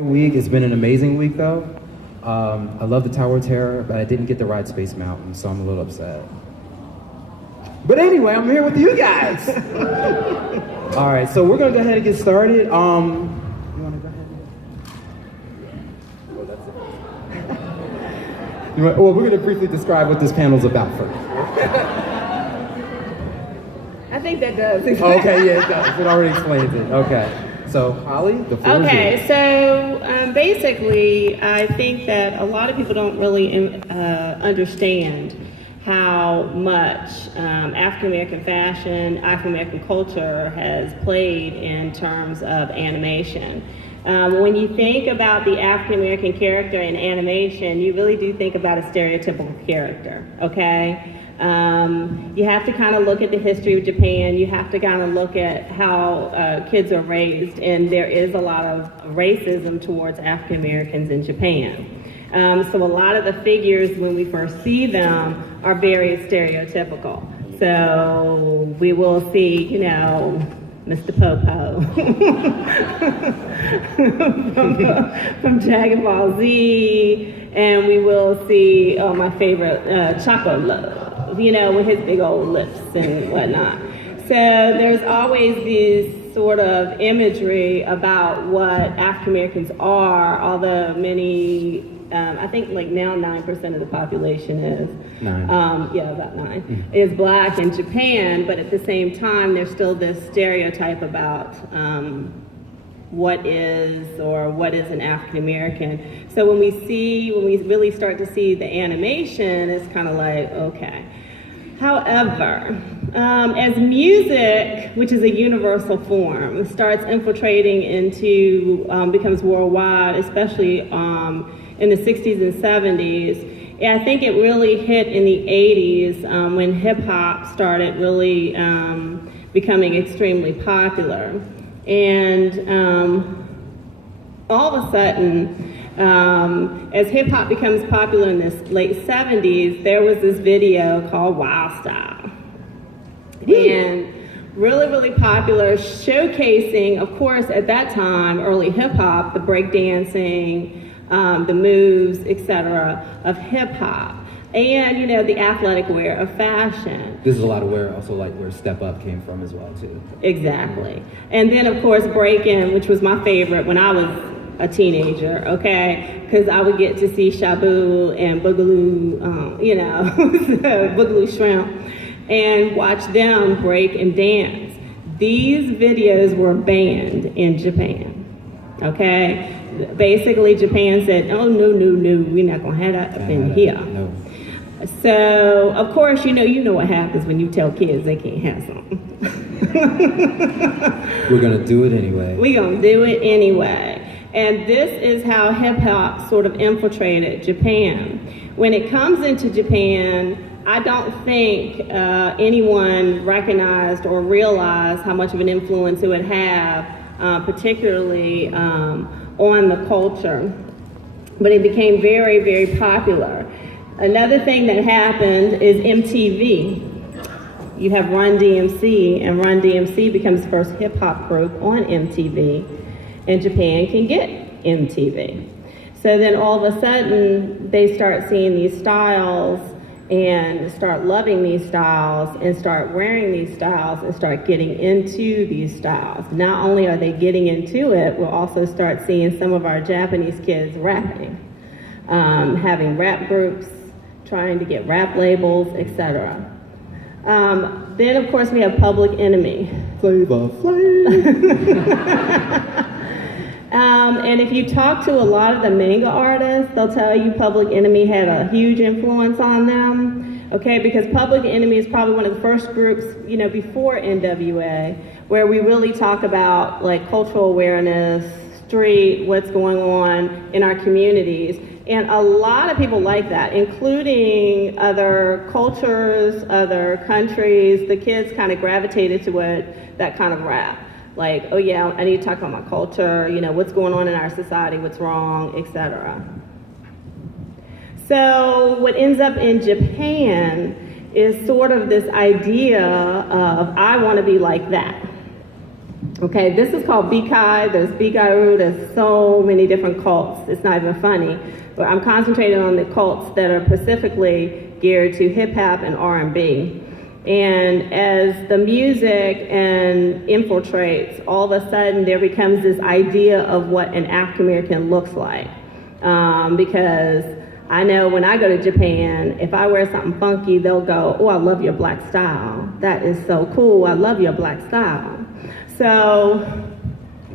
Week. It's been an amazing week, though. I love the Tower of Terror, but I didn't get to ride Space Mountain, so I'm a little upset. But anyway, I'm here with you guys. All right, so we're gonna go ahead and get started. You wanna go ahead? Well, that's it. Well, we're gonna briefly describe what this panel's about first. I think that does. Okay, yeah, it does. It already explains it. Okay. So, Holly, the floor is yours. So basically, I think that a lot of people don't really understand how much African-American fashion, African-American culture has played in terms of animation. When you think about the African-American character in animation, you really do think about a stereotypical character, okay? You have to kind of look at the history of Japan. You have to kind of look at how kids are raised, and there is a lot of racism towards African Americans in Japan. So a lot of the figures, when we first see them, are very stereotypical. So we will see, you know, Mr. Popo from Dragon Ball Z, and we will see, my favorite, Choco Love, you know, with his big old lips and whatnot. So there's always this sort of imagery about what African Americans are, although many, I think like now 9% of the population is. 9. About 9, is black in Japan, but at the same time, there's still this stereotype about what is an African American. So when we really start to see the animation, it's kind of like, okay. However, as music, which is a universal form, starts infiltrating into, becomes worldwide, especially in the 60s and 70s, I think it really hit in the 80s when hip hop started really becoming extremely popular. And all of a sudden, as hip hop becomes popular in the late 70s, there was this video called Wild Style. And really, really popular, showcasing, of course, at that time, early hip hop, the breakdancing, the moves, etc., of hip hop. And, you know, the athletic wear of fashion. This is a lot of where Step Up came from as well, too. Exactly. And then, of course, breaking, which was my favorite when I was a teenager, okay? Because I would get to see Shabu and Boogaloo, Boogaloo Shrimp, and watch them break and dance. These videos were banned in Japan, okay? Basically, Japan said, oh, no, we're not gonna have that up in here. No. So, of course, you know what happens when you tell kids they can't have something. We're gonna do it anyway. We're gonna do it anyway. And this is how hip hop sort of infiltrated Japan. When it comes into Japan, I don't think anyone recognized or realized how much of an influence it would have, particularly on the culture. But it became very, very popular. Another thing that happened is MTV. You have Run DMC, and Run DMC becomes the first hip hop group on MTV, and Japan can get MTV. So then all of a sudden, they start seeing these styles and start loving these styles and start wearing these styles and start getting into these styles. Not only are they getting into it, we'll also start seeing some of our Japanese kids rapping, having rap groups, trying to get rap labels, etc. Then, of course, we have Public Enemy. Flavor Flav. And if you talk to a lot of the manga artists, they'll tell you Public Enemy had a huge influence on them, okay? Because Public Enemy is probably one of the first groups, you know, before NWA, where we really talk about like cultural awareness, street, what's going on in our communities. And a lot of people like that, including other cultures, other countries. The kids kind of gravitated to that kind of rap. Like, oh yeah, I need to talk about my culture, you know, what's going on in our society, what's wrong, etc. So what ends up in Japan is sort of this idea of, I want to be like that. Okay, this is called Bikai. There's Bigaru. There's so many different cults. It's not even funny. But I'm concentrating on the cults that are specifically geared to hip hop and R&B. And as the music and infiltrates, all of a sudden there becomes this idea of what an African American looks like. Because I know when I go to Japan, if I wear something funky, they'll go, "Oh, I love your black style. That is so cool. I love your black style." So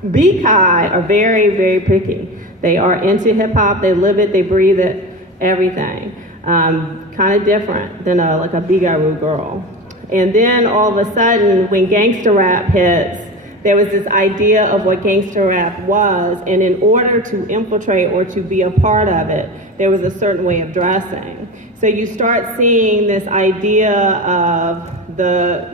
Bikai are very, very picky. They are into hip hop. They live it. They breathe it. Everything. Kind of different than like a Bigaru girl. And then all of a sudden, when gangster rap hits, there was this idea of what gangster rap was, and in order to infiltrate or to be a part of it, there was a certain way of dressing. So you start seeing this idea of the,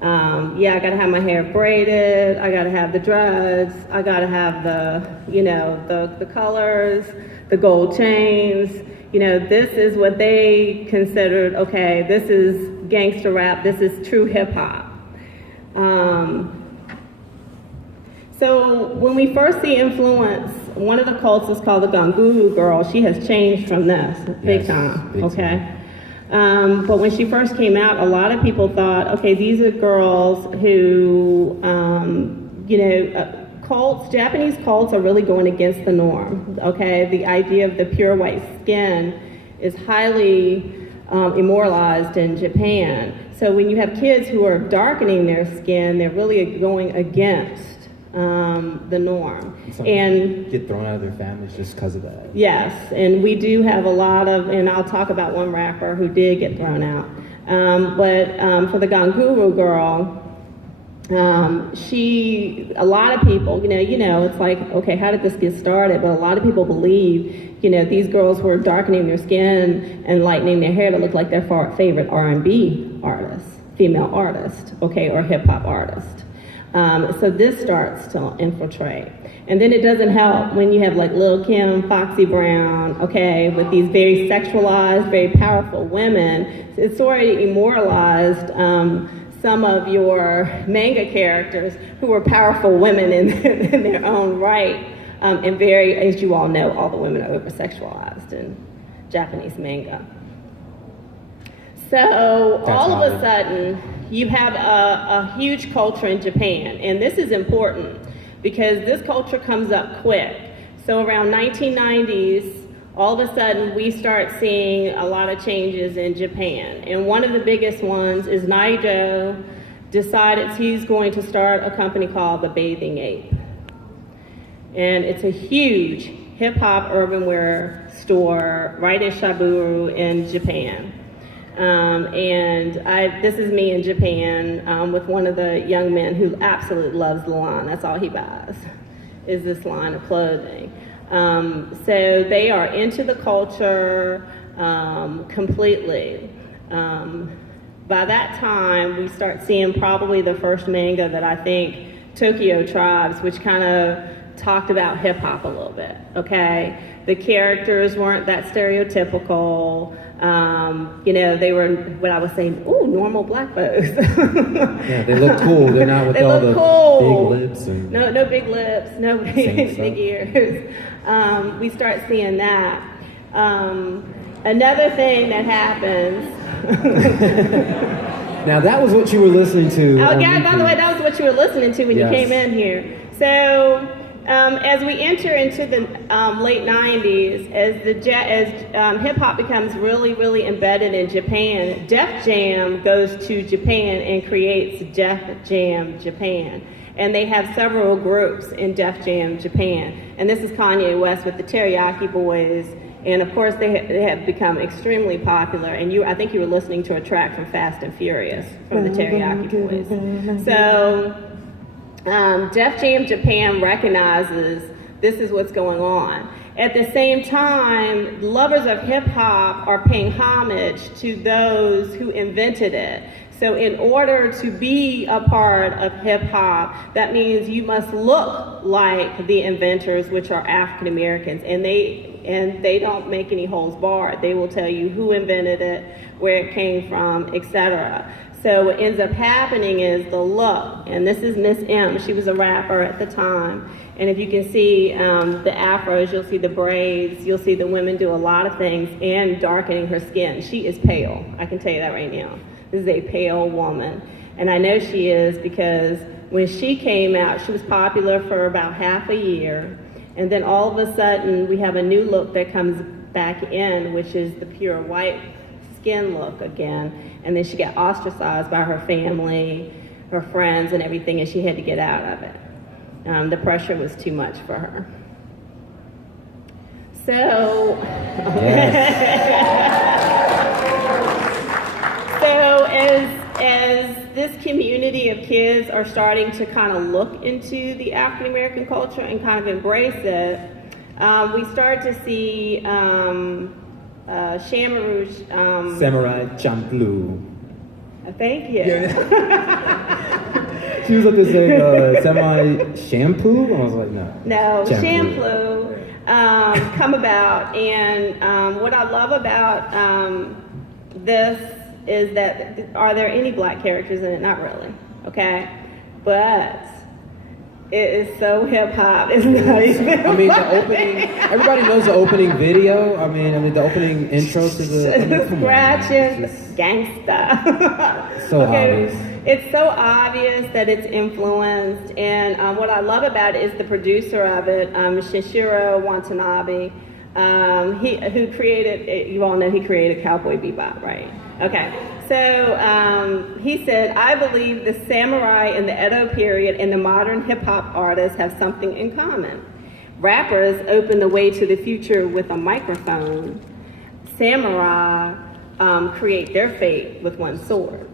I gotta have my hair braided, I gotta have the dreads, I gotta have the colors, the gold chains. This is what they considered, okay, this is gangster rap, this is true hip hop. So when we first see influence, one of the cults is called the Ganguru girl. She has changed from this big time, okay? But when she first came out, a lot of people thought, okay, these are girls who, cults, Japanese cults are really going against the norm, okay? The idea of the pure white skin is highly immortalized in Japan. So when you have kids who are darkening their skin, they're really going against the norm. And get thrown out of their families just because of that. Yes, and we do have a lot of, and I'll talk about one rapper who did get thrown out. But for the Ganguru girl, a lot of people, it's like, okay, how did this get started? But a lot of people believe, these girls were darkening their skin and lightening their hair to look like their favorite R&B artist, female artist, okay, or hip hop artist. So this starts to infiltrate. And then it doesn't help when you have like Lil' Kim, Foxy Brown, okay, with these very sexualized, very powerful women. It's already immortalized some of your manga characters who were powerful women in their own right. And very, as you all know, all the women are over-sexualized in Japanese manga. So all of a sudden, you have a huge culture in Japan, and this is important because this culture comes up quick. So around 1990s, all of a sudden we start seeing a lot of changes in Japan. And one of the biggest ones is Naijo decided he's going to start a company called the Bathing Ape. And it's a huge hip-hop urban wear store right in Shaburu in Japan. This is me in Japan with one of the young men who absolutely loves the line. That's all he buys, is this line of clothing. So they are into the culture completely. By that time, we start seeing probably the first manga that I think, Tokyo Tribes, which kind of talked about hip hop a little bit, okay? The characters weren't that stereotypical. They were what I was saying, normal black folks. Yeah, they look cool. They're not with all the cool. big lips. And no big lips, no big ears. We start seeing that. Another thing that happens. Now that was what you were listening to. Oh yeah, by the way, that was what you were listening to when you came in here. So as we enter into the late 90s, as hip hop becomes really, really embedded in Japan, Def Jam goes to Japan and creates Def Jam Japan. And they have several groups in Def Jam Japan. And this is Kanye West with the Teriyaki Boys. And of course, they have become extremely popular. And I think you were listening to a track from Fast and Furious from the Teriyaki Boys. So Def Jam Japan recognizes this is what's going on. At the same time, lovers of hip hop are paying homage to those who invented it. So in order to be a part of hip hop, that means you must look like the inventors, which are African Americans, and they don't make any holds barred. They will tell you who invented it, where it came from, etc. So what ends up happening is the look, and this is Miss M. She was a rapper at the time. And if you can see the afros, you'll see the braids, you'll see the women do a lot of things and darkening her skin. She is pale, I can tell you that right now. This is a pale woman. And I know she is because when she came out, she was popular for about half a year. And then all of a sudden, we have a new look that comes back in, which is the pure white skin look again. And then she got ostracized by her family, her friends, and everything, and she had to get out of it. The pressure was too much for her. So, so as this community of kids are starting to kind of look into the African American culture and kind of embrace it, we start to see Shamarouge. Samurai Champloo. Thank you. She was like this semi shampoo. I was like, no. No, shampoo come about, and what I love about this is that are there any black characters in it? Not really. Okay, but it is so hip hop. It's not even. I mean, the opening. Everybody knows the opening video. I mean, the opening intro to the. I mean, Scratching, gangsta. So obvious. It's so obvious that it's influenced, and what I love about it is the producer of it, Shinichiro Watanabe, who created. You all know he created Cowboy Bebop, right? Okay. So he said, I believe the samurai in the Edo period and the modern hip-hop artists have something in common. Rappers open the way to the future with a microphone. Samurai create their fate with one sword.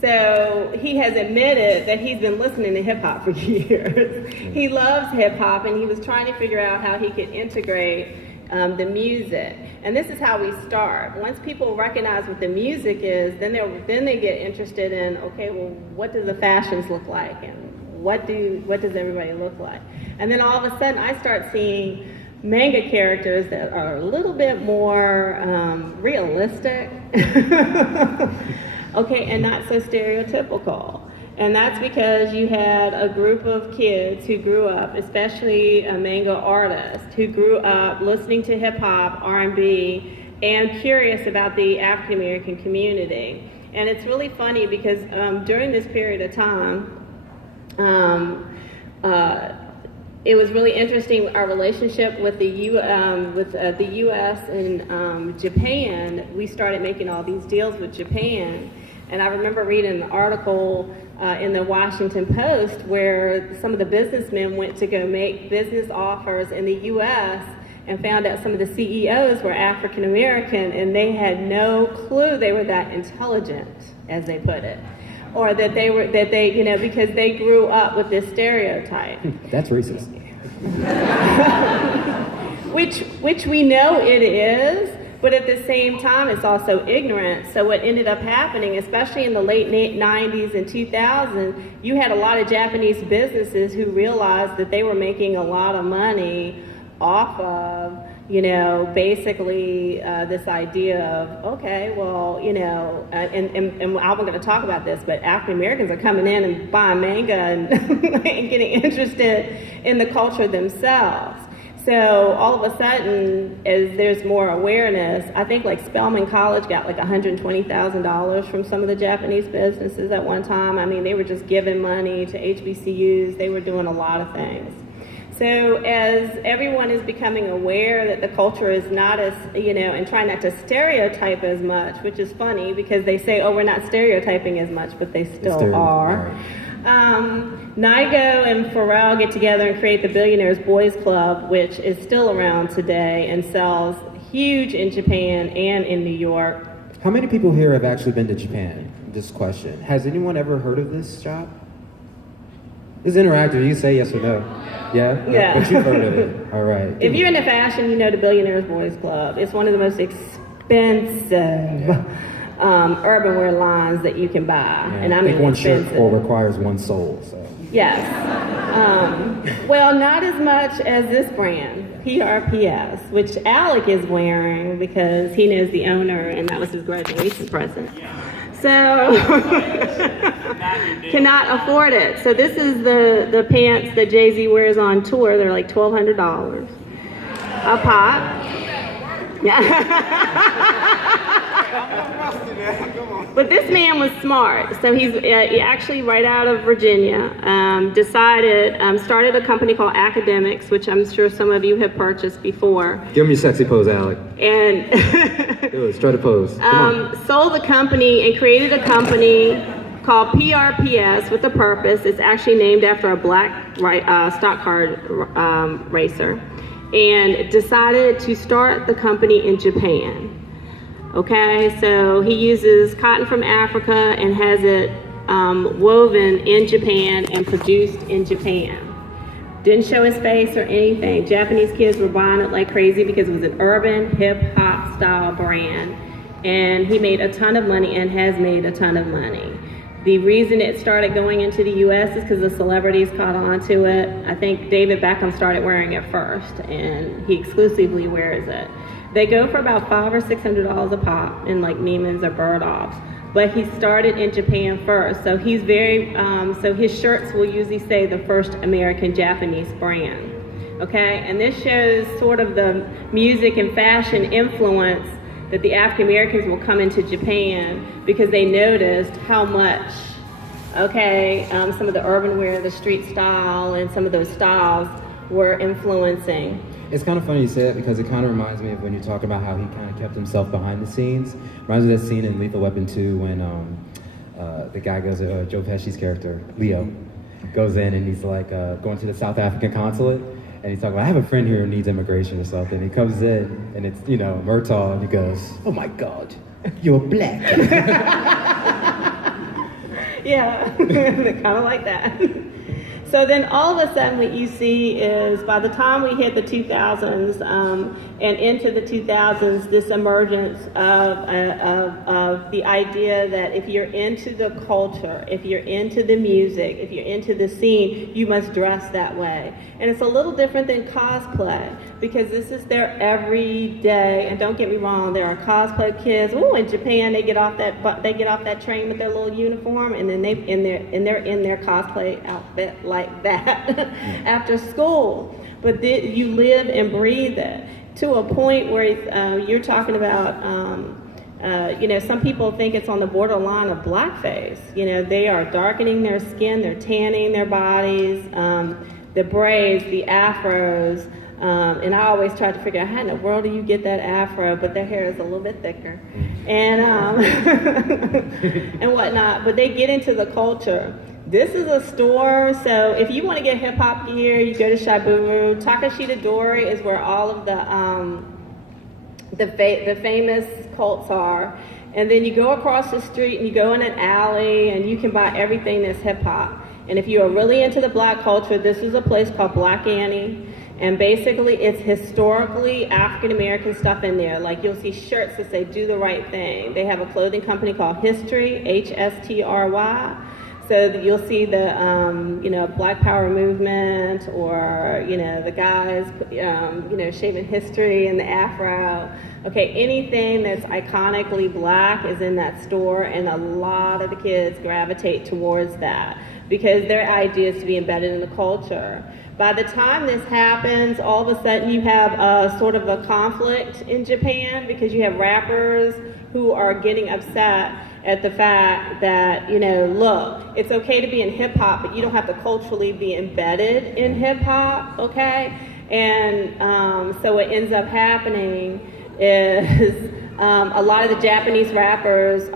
So he has admitted that he's been listening to hip-hop for years. He loves hip-hop, and he was trying to figure out how he could integrate the music. And this is how we start. Once people recognize what the music is, then they get interested in, okay, well, what do the fashions look like, and what does everybody look like? And then all of a sudden, I start seeing manga characters that are a little bit more realistic, okay, and not so stereotypical. And that's because you had a group of kids who grew up, especially manga artists, who grew up listening to hip-hop, R&B, and curious about the African American community. And it's really funny because during this period of time, it was really interesting, our relationship with the U.S. and Japan. We started making all these deals with Japan. And I remember reading an article in the Washington Post where some of the businessmen went to go make business offers in the U.S. and found out some of the CEOs were African American, and they had no clue they were that intelligent, as they put it, or that they you know, because they grew up with this stereotype. That's racist. which we know it is. But at the same time, it's also ignorant. So what ended up happening, especially in the late 90s and 2000s, you had a lot of Japanese businesses who realized that they were making a lot of money off of, you know, basically this idea of, okay, well, you know, and I'm going to talk about this, but African Americans are coming in and buying manga and, and getting interested in the culture themselves. So all of a sudden, as there's more awareness, I think like Spelman College got like $120,000 from some of the Japanese businesses at one time. I mean, they were just giving money to HBCUs. They were doing a lot of things. So as everyone is becoming aware that the culture is not as, you know, and trying not to stereotype as much, which is funny because they say, oh, we're not stereotyping as much, but they still are. Nigo and Pharrell get together and create the Billionaires Boys Club, which is still around today and sells huge in Japan and in New York. How many people here have actually been to Japan? This question. Has anyone ever heard of this shop? It's interactive. You say yes or no. Yeah? Yeah. But you've heard of it. All right. If you're into fashion, you know the Billionaires Boys Club. It's one of the most expensive urban wear lines that you can buy. Yeah, and I mean one expensive. shirt requires one soul. So. Yes. Well, not as much as this brand, PRPS, which Alec is wearing because he knows the owner and that was his graduation present. So cannot afford it. So this is the pants that Jay-Z wears on tour. They're like $1,200 a pop. But this man was smart. So he's actually right out of Virginia. Started a company called Academics, which I'm sure some of you have purchased before. Give me your sexy pose, Alec. And do it. Try to pose. Sold the company and created a company called PRPS with a purpose. It's actually named after a black stock car racer. And decided to start the company in Japan. Okay, so he uses cotton from Africa and has it woven in Japan and produced in Japan. Didn't show his face or anything. Japanese kids were buying it like crazy because it was an urban hip-hop style brand. And he made a ton of money and has made a ton of money. The reason it started going into the U.S. is because the celebrities caught on to it. I think David Beckham started wearing it first, and he exclusively wears it. They go for about $500 or $600 a pop in like Neiman's or Bergdorf's, but he started in Japan first. So he's very, so his shirts will usually say the first American Japanese brand. Okay, and this shows sort of the music and fashion influence that the African Americans will come into Japan because they noticed how much, some of the urban wear, the street style, and some of those styles were influencing. It's kind of funny you say that because it kind of reminds me of when you talk about how he kind of kept himself behind the scenes. Reminds me of that scene in Lethal Weapon 2 when the guy goes, Joe Pesci's character, Leo, goes in and he's like going to the South African consulate. And he's talking about, I have a friend here who needs immigration or something. He comes in, and it's, Murtaugh, and he goes, oh my God, you're black. Yeah, kind of like that. So then all of a sudden what you see is by the time we hit the 2000s and into the 2000s, this emergence of the idea that if you're into the culture, if you're into the music, if you're into the scene, you must dress that way. And it's a little different than cosplay because this is their everyday. And don't get me wrong, there are cosplay kids. Oh, in Japan they get off that train with their little uniform, and then they're in their cosplay outfit like that after school. But you live and breathe it to a point where you're talking about. Some people think it's on the borderline of blackface. They are darkening their skin, they're tanning their bodies. The braids, the afros, and I always try to figure out how in the world do you get that afro, but their hair is a little bit thicker, and and whatnot. But they get into the culture. This is a store, so if you want to get hip hop gear, you go to Shiburu. Takashita Dori is where all of the famous cults are, and then you go across the street and you go in an alley and you can buy everything that's hip hop. And if you are really into the black culture, this is a place called Black Annie. And basically, it's historically African-American stuff in there. Like you'll see shirts that say, do the right thing. They have a clothing company called History, HSTRY. So you'll see the, Black Power movement or, the guys, shaving history and the afro. Okay, anything that's iconically black is in that store, and a lot of the kids gravitate towards that because their idea is to be embedded in the culture. By the time this happens, all of a sudden you have sort of a conflict in Japan because you have rappers who are getting upset at the fact that, look, it's okay to be in hip hop, but you don't have to culturally be embedded in hip hop, okay? And so what ends up happening is a lot of the Japanese rappers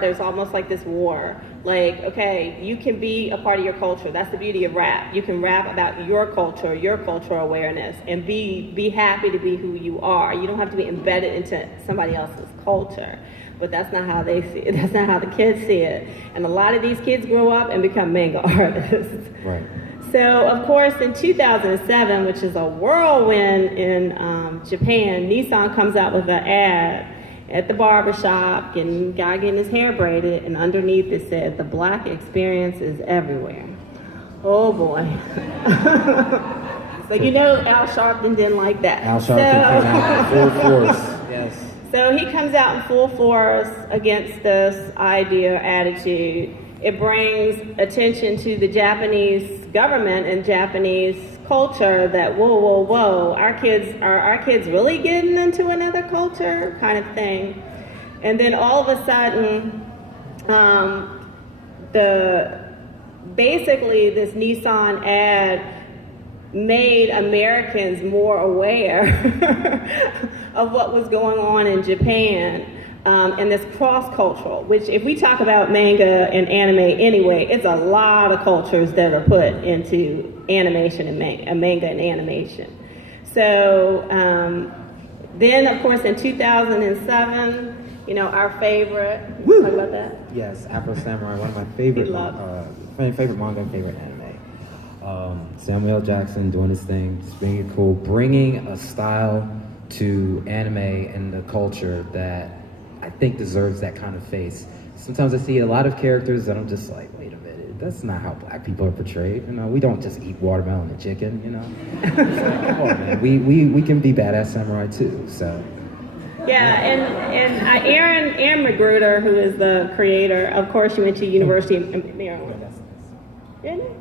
there's almost like this war. Like, okay, you can be a part of your culture. That's the beauty of rap. You can rap about your culture, your cultural awareness, and be happy to be who you are. You don't have to be embedded into somebody else's culture. But that's not how they see it. That's not how the kids see it. And a lot of these kids grow up and become manga artists. Right. So, of course, in 2007, which is a whirlwind in Japan, Nissan comes out with an ad at the barbershop, getting guy getting his hair braided, and underneath it said, "The black experience is everywhere." Oh boy. So Al Sharpton didn't like that. Al Sharpton came out full force. Yes. So he comes out in full force against this idea, attitude. It brings attention to the Japanese government and Japanese culture that whoa, are our kids really getting into another culture kind of thing. And then all of a sudden, basically this Nissan ad made Americans more aware of what was going on in Japan, and this cross-cultural, which if we talk about manga and anime anyway, it's a lot of cultures that are put into animation and manga and animation. So then, of course, in 2007, our favorite. Woo! Talk about that? Yes, Afro Samurai, one of my favorite favorite manga and favorite anime. Samuel L. Jackson doing his thing, just being it cool, bringing a style to anime and the culture that I think deserves that kind of face. Sometimes I see a lot of characters that I'm just like, wait a minute, that's not how black people are portrayed. We don't just eat watermelon and chicken, So, come on, man, we can be badass samurai too. So. Yeah, and Aaron Magruder, who is the creator, of course, she went to University of Maryland. Didn't it?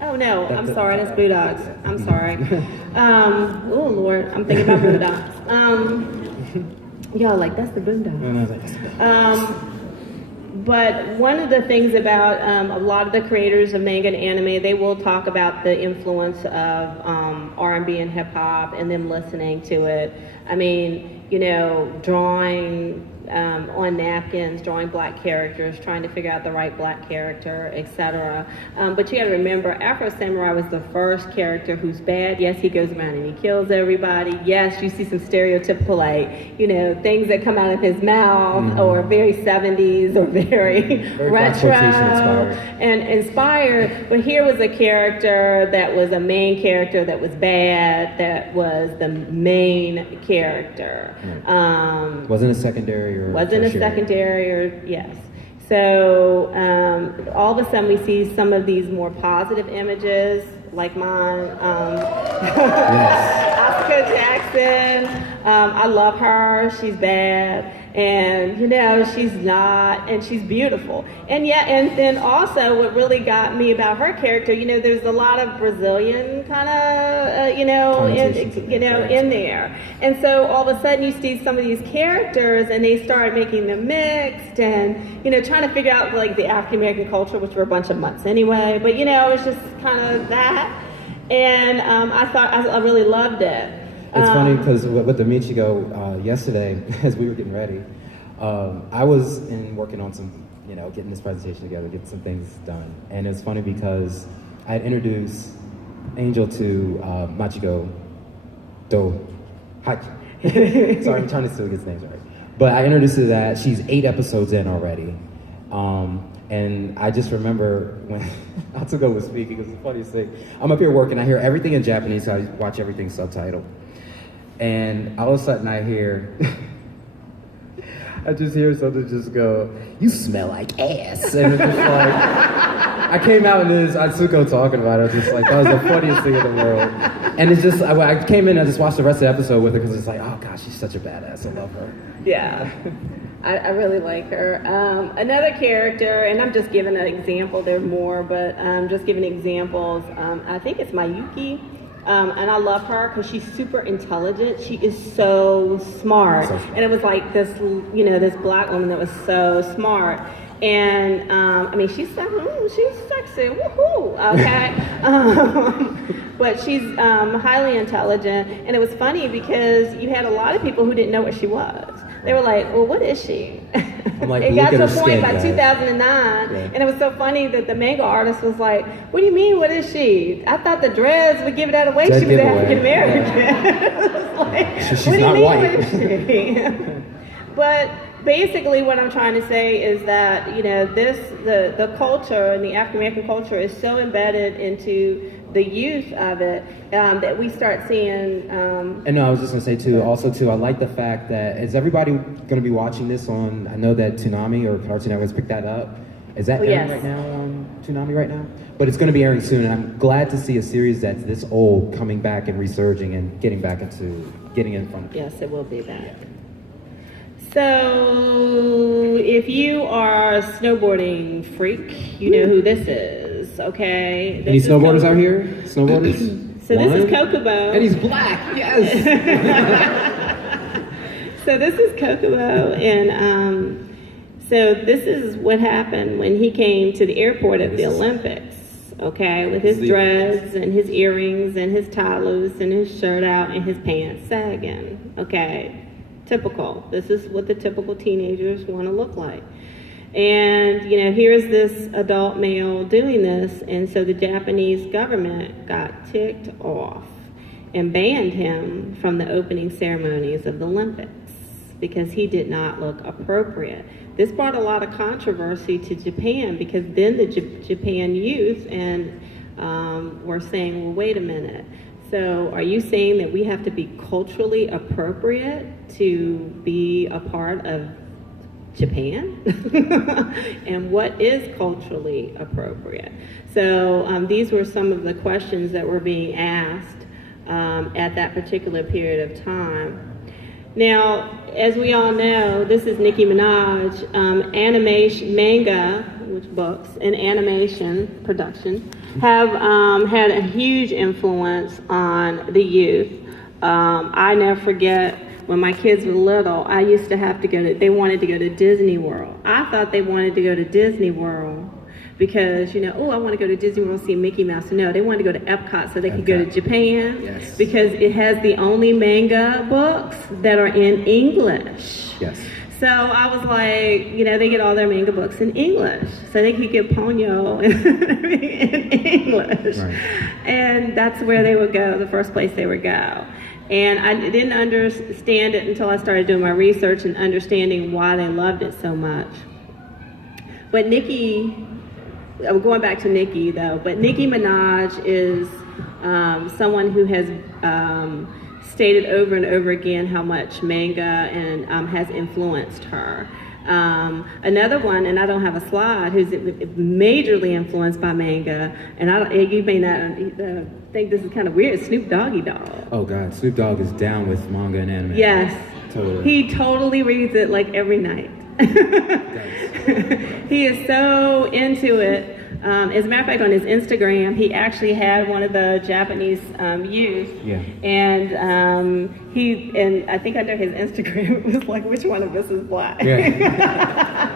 Oh no, I'm sorry, that's Bulldogs. I'm sorry. Oh Lord, I'm thinking about Bulldogs. Y'all like, that's the Bulldogs. But one of the things about a lot of the creators of manga and anime, they will talk about the influence of R&B and hip hop and them listening to it. I mean, drawing on napkins, drawing black characters, trying to figure out the right black character, etc. But you got to remember, Afro Samurai was the first character who's bad. Yes, he goes around and he kills everybody. Yes, you see some stereotypical, things that come out of his mouth, or very 70s or very retro and inspired. But here was a character that was a main character that was bad, that was the main character. Wasn't a secondary or wasn't a secondary or yes. So all of a sudden we see some of these more positive images, like mine. Asuka Jackson. I love her. She's bad. And she's not, and she's beautiful. And then also what really got me about her character, there's a lot of Brazilian kind of, in there. And so all of a sudden you see some of these characters and they start making them mixed and, trying to figure out the African American culture, which were a bunch of mutts anyway, but it's just kind of that. And I really loved it. It's funny because with the Michigo yesterday, as we were getting ready, I was working on some, getting this presentation together, getting some things done. And it's funny because I had introduced Angel to Machiko Do Hachi. Sorry, I'm trying to still get his names right. But I introduced her to that. She's 8 episodes in already. And I just remember when Otakon was speaking, it was the funniest thing. I'm up here working, I hear everything in Japanese, so I watch everything subtitled. And all of a sudden I hear, I just hear something just go, "You smell like ass." And it's just like, I came out and there's Atsuko talking about it. I was just like, that was the funniest thing in the world. And it's just, I came in and I just watched the rest of the episode with her because it's like, oh gosh, she's such a badass. I love her. Yeah. I really like her. Another character, and I'm just giving an example, there are more, but just giving examples. I think it's Mayuki. And I love her because she's super intelligent. She is so smart. And it was like this, this black woman that was so smart. And she's sexy, woohoo, okay? But she's highly intelligent. And it was funny because you had a lot of people who didn't know what she was. They were like, well, what is she? It got to a point by 2009, and it was so funny that the manga artist was like, what do you mean, what is she? I thought the dreads would give that away. She was African American. She's not white. What is she? But basically what I'm trying to say is that, the culture and the African American culture is so embedded into the youth of it that we start seeing. And no, I was just gonna say too, I like the fact that, is everybody gonna be watching this on, I know that Toonami or Cartoon Network has picked that up. Is that airing right now on Toonami right now? But it's gonna be airing soon, and I'm glad to see a series that's this old coming back and resurging and getting in front of people. Yes, it will be back. So, if you are a snowboarding freak, you know who this is, okay? Any snowboarders out here? Snowboarders? So this is Kokobo. And he's black, yes! So this is Kokobo, and so this is what happened when he came to the airport at the Olympics, okay? With his dreads and his earrings and his tie loose and his shirt out and his pants sagging, okay? Typical. This is what the typical teenagers want to look like. And, you know, here's this adult male doing this, and so the Japanese government got ticked off and banned him from the opening ceremonies of the Olympics because he did not look appropriate. This brought a lot of controversy to Japan because then the Japan youth and were saying, well, wait a minute. So are you saying that we have to be culturally appropriate to be a part of Japan? And what is culturally appropriate? So these were some of the questions that were being asked at that particular period of time. Now, as we all know, this is Nicki Minaj. Animation, manga, which books, and animation production have had a huge influence on the youth. I never forget when my kids were little, I used to have to they wanted to go to Disney World. I thought they wanted to go to Disney World because, you know, oh, I want to go to Disney World and see Mickey Mouse. No, they wanted to go to Epcot so they could go to Japan because it has the only manga books that are in English. Yes. So I was like, you know, they get all their manga books in English, so they could get Ponyo in English. Right. And that's where they would go, the first place they would go. And I didn't understand it until I started doing my research and understanding why they loved it so much. But Nicki, I'm going back to Nicki though, but Nicki Minaj is someone who has stated over and over again how much manga and has influenced her. Another one, and I don't have a slide, who's majorly influenced by manga, and you may not think this is kind of weird, Snoop Doggy Dogg. Oh God, Snoop Dogg is down with manga and anime. Yes, totally. He totally reads it like every night. He is so into it. As a matter of fact, on his Instagram, he actually had one of the Japanese youth, and I think under his Instagram it was like, which one of us is black? Yeah.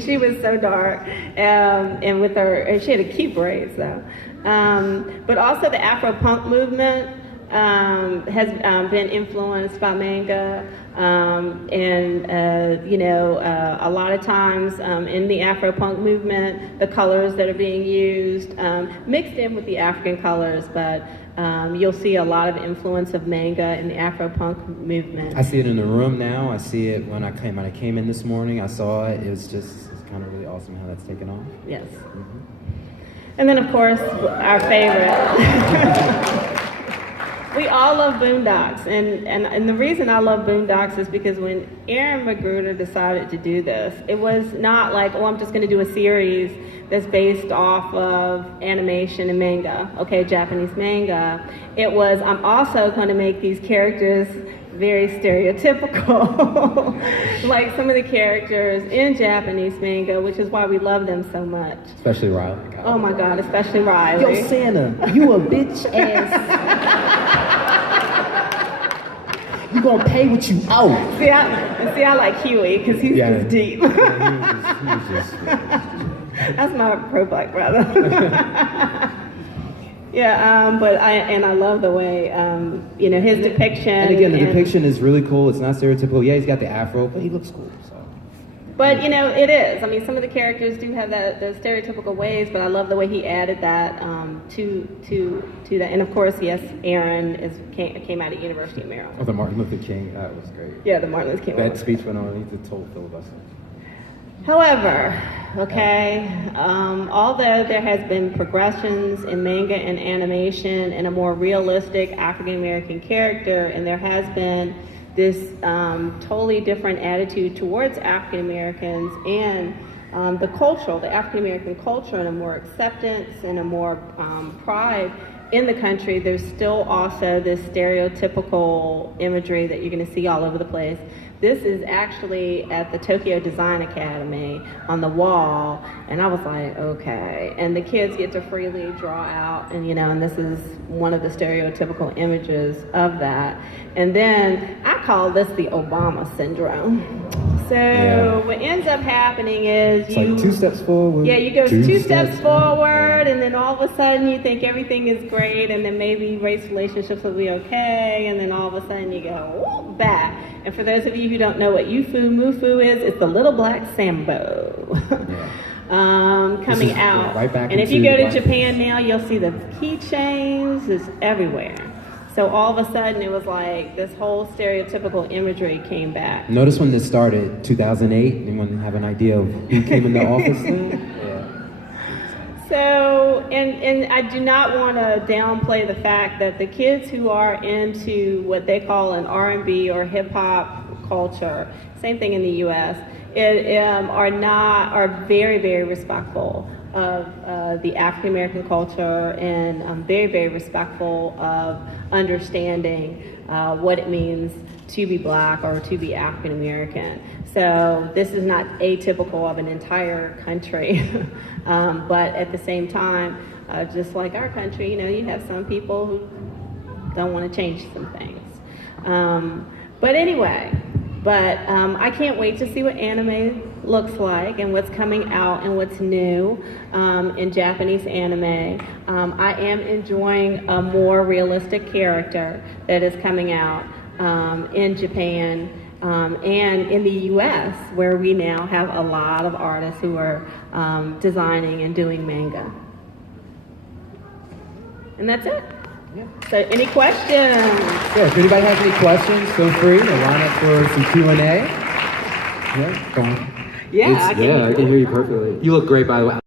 She was so dark, and with her, she had a cute braids though. But also the Afro-punk movement has been influenced by manga. A lot of times in the Afro-punk movement, the colors that are being used mixed in with the African colors, but you'll see a lot of influence of manga in the Afro-punk movement. I see it in the room now. I see it when I came in this morning. I saw it. It's kind of really awesome how that's taken off. Yes. Mm-hmm. And then, of course, our favorite. We all love Boondocks, and the reason I love Boondocks is because when Aaron Magruder decided to do this, it was not like, oh, I'm just going to do a series that's based off of animation and manga, okay, Japanese manga. It was, I'm also going to make these characters very stereotypical, like some of the characters in Japanese manga, which is why we love them so much. Especially Riley. Oh my God, especially Riley. Yo, Santa, you a bitch ass. You gonna pay what you owe. See, I like Huey because he's just deep. He was just That's my pro-black brother. But I love the way his depiction. And again, the depiction is really cool. It's not stereotypical. Yeah, he's got the afro, but he looks cool. So. But it is. I mean, some of the characters do have the stereotypical ways, but I love the way he added that to that. And of course, yes, Aaron came out of University of Maryland. Oh, the Martin Luther King. That was great. Yeah, the Martin Luther King. That speech went on. He did total filibuster. However, although there has been progressions in manga and animation and a more realistic African American character, and there has been this totally different attitude towards African Americans and the African American culture, and a more acceptance and a more pride in the country, there's still also this stereotypical imagery that you're going to see all over the place. this is actually at the Tokyo Design Academy on the wall. And I was like, okay. And the kids get to freely draw out, and and this is one of the stereotypical images of that. And then I call this the Obama syndrome. So what ends up happening is it's like 2 steps forward. Yeah, you go two steps forward, and then all of a sudden you think everything is great, and then maybe race relationships will be okay, and then all of a sudden you go whoop, back. And for those of you who don't know what Yufu Mufu is, it's the little black Sambo. Coming out. Right back and if you go to Japan now, you'll see the keychains is everywhere. So all of a sudden it was like this whole stereotypical imagery came back. Notice when this started, 2008. Anyone have an idea of who came in the office then? So, and I do not want to downplay the fact that the kids who are into what they call an R&B or hip hop culture, same thing in the U.S., are very, very respectful of the African American culture, and very, very respectful of understanding what it means to be Black or to be African American. So this is not atypical of an entire country, but at the same time, just like our country, you have some people who don't want to change some things. But anyway, I can't wait to see what anime looks like and what's coming out and what's new in Japanese anime. I am enjoying a more realistic character that is coming out in Japan and in the U.S., where we now have a lot of artists who are designing and doing manga. And that's it. Yeah. So any questions? Yeah, if anybody has any questions, feel free to line up for some Q&A. Yeah, go on. Yeah, I can hear you perfectly. You look great, by the way.